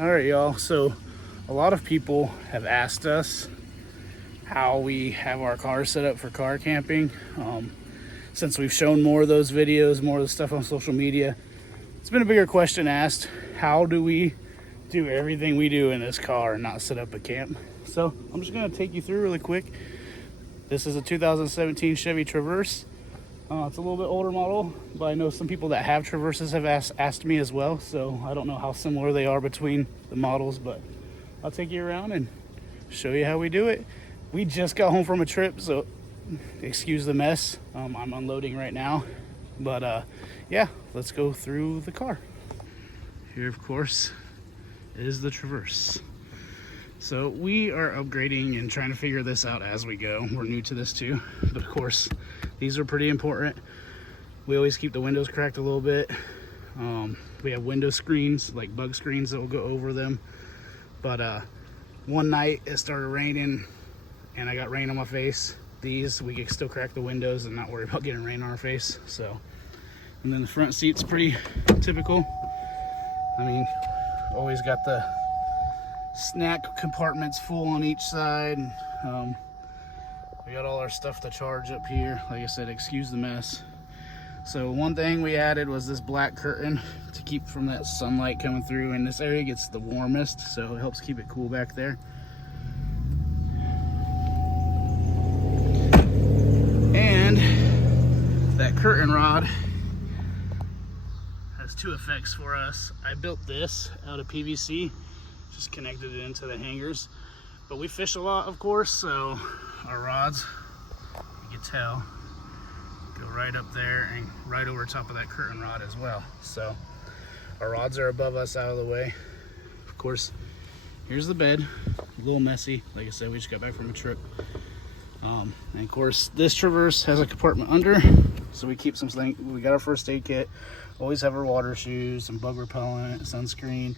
All right, y'all. So a lot of people have asked us how we have our car set up for car camping. Since we've shown more of those videos, more of the stuff on social media, it's been a bigger question asked. How do we do everything we do in this car and not set up a camp? So I'm just gonna take you through really quick. This is a 2017 Chevy Traverse. It's a little bit older model, but I know some people that have Traverses have asked me as well, so I don't know how similar they are between the models, but I'll take you around and show you how we do it. We just got home from a trip, so excuse the mess. I'm unloading right now, but yeah, let's go through the car. Here, of course, is the Traverse. So we are upgrading and trying to figure this out as we go. We're new to this too, but of course, these are pretty important. We always keep the windows cracked a little bit. We have window screens, like bug screens that will go over them. But one night it started raining and I got rain on my face. These, we can still crack the windows and not worry about getting rain on our face. So, and then the front seat's pretty typical. I mean, always got the snack compartments full on each side. We got all our stuff to charge up here. Like I said, excuse the mess. So one thing we added was this black curtain to keep from that sunlight coming through, and this area gets the warmest, so it helps keep it cool back there. And that curtain rod has two effects for us. I built this out of PVC, just connected it into the hangers, but we fish a lot, of course, so our rods, you can tell, go right up there and right over top of that curtain rod as well. So our rods are above us, out of the way. Of course, here's the bed, a little messy. Like I said, we just got back from a trip. And of course, this Traverse has a compartment under, so we keep something. We got our first aid kit, always have our water shoes, some bug repellent, sunscreen,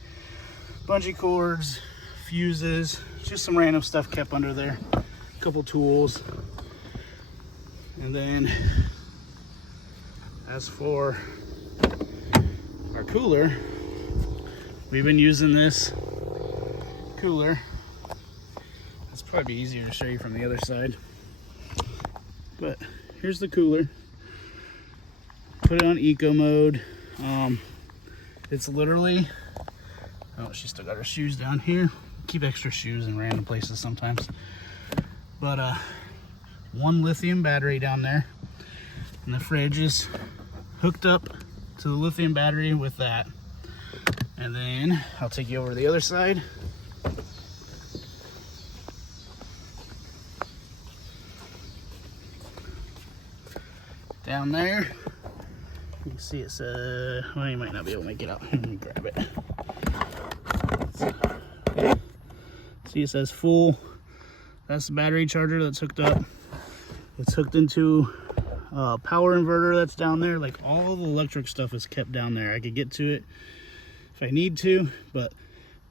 bungee cords, fuses, just some random stuff kept under there. Couple tools. And then as for our cooler, we've been using this cooler. It's probably easier to show you from the other side, but here's the cooler. Put it on eco mode. It's literally, oh, she still got her shoes down here. Keep extra shoes in random places sometimes. But one lithium battery down there, and the fridge is hooked up to the lithium battery with that. And then I'll take you over to the other side. Down there, you can see it's well, you might not be able to make it out. Let me grab it. See, it says full. That's the battery charger that's hooked up. It's hooked into a power inverter that's down there. Like, all the electric stuff is kept down there. I could get to it if I need to, but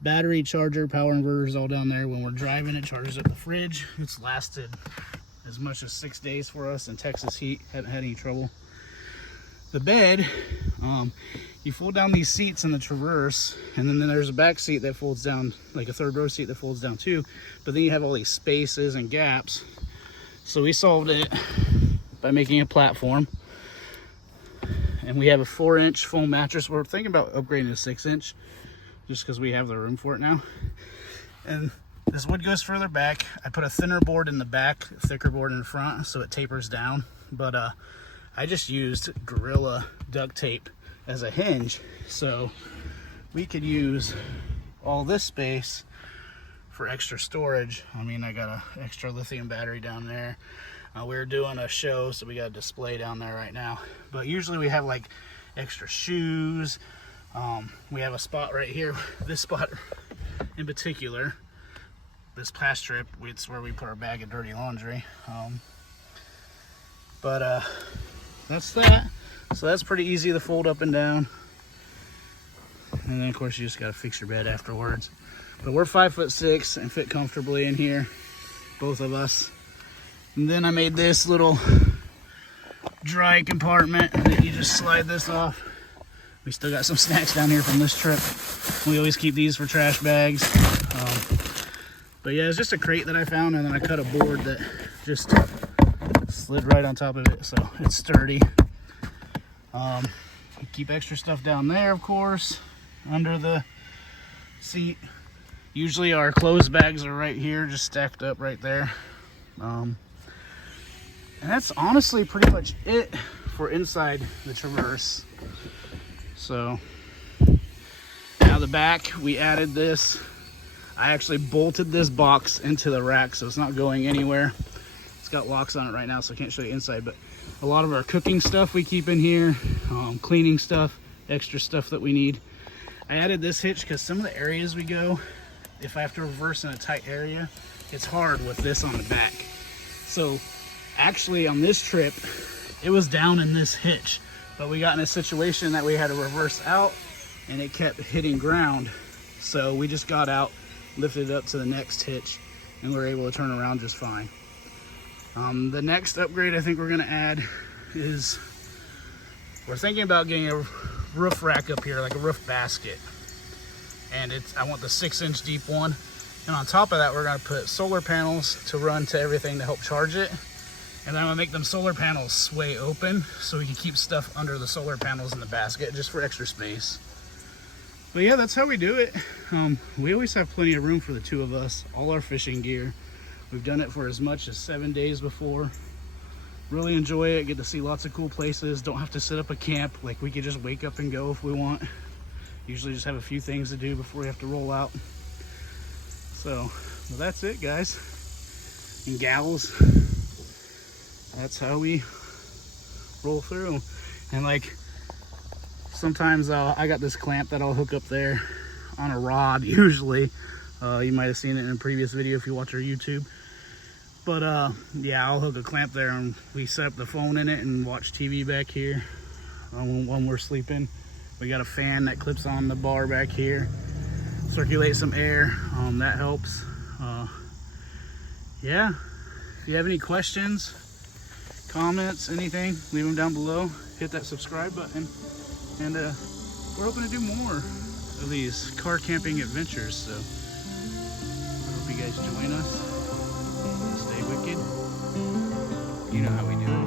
battery, charger, power inverter is all down there. When we're driving, it charges up the fridge. It's lasted as much as 6 days for us in Texas heat. Haven't had any trouble. The bed, you fold down these seats in the Traverse, and then there's a back seat that folds down, like a third row seat that folds down too, but then you have all these spaces and gaps. So we solved it by making a platform, and we have a 4-inch foam mattress. We're thinking about upgrading to 6-inch just because we have the room for it now. And this wood goes further back. I put a thinner board in the back, a thicker board in the front, so it tapers down. But I just used Gorilla duct tape as a hinge, so we could use all this space for extra storage. I mean, I got an extra lithium battery down there. We're doing a show, so we got a display down there right now. But usually we have like extra shoes. We have a spot right here. This spot in particular, this past trip, it's where we put our bag of dirty laundry. That's that. So that's pretty easy to fold up and down. And then of course you just gotta fix your bed afterwards. But we're 5'6" and fit comfortably in here, both of us. And then I made this little dry compartment that you just slide this off We still got some snacks down here from this trip. We always keep these for trash bags. But yeah, it's just a crate that I found, and then I cut a board that just slid right on top of it, so it's sturdy. Keep extra stuff down there, of course, under the seat. Usually our clothes bags are right here, just stacked up right there. And that's honestly pretty much it for inside the Traverse. So now the back, we added this. I actually bolted this box into the rack, so it's not going anywhere. It's got locks on it right now, so I can't show you inside, but a lot of our cooking stuff we keep in here, cleaning stuff, extra stuff that we need. I added this hitch because some of the areas we go, if I have to reverse in a tight area, it's hard with this on the back. So actually on this trip, it was down in this hitch, but we got in a situation that we had to reverse out and it kept hitting ground. So we just got out, lifted it up to the next hitch, and we were able to turn around just fine. The next upgrade I think we're gonna add is, we're thinking about getting a roof rack up here, like a roof basket. And I want the 6-inch deep one. And on top of that, we're gonna put solar panels to run to everything to help charge it. And then I'm gonna make them solar panels sway open so we can keep stuff under the solar panels in the basket just for extra space. But yeah, that's how we do it. We always have plenty of room for the two of us, all our fishing gear. We've done it for as much as 7 days before. Really enjoy it, get to see lots of cool places, don't have to set up a camp. Like, we could just wake up and go if we want. Usually just have a few things to do before we have to roll out. So, well, that's it, guys and gals. That's how we roll through. And like, sometimes I got this clamp that I'll hook up there on a rod usually. You might have seen it in a previous video if you watch our YouTube. But yeah, I'll hook a clamp there and we set up the phone in it and watch TV back here when we're sleeping. We got a fan that clips on the bar back here. Circulate some air, that helps. Yeah, if you have any questions, comments, anything, leave them down below. Hit that subscribe button. And we're hoping to do more of these car camping adventures. So I hope you guys join us. Stay wicked. You know how we do it.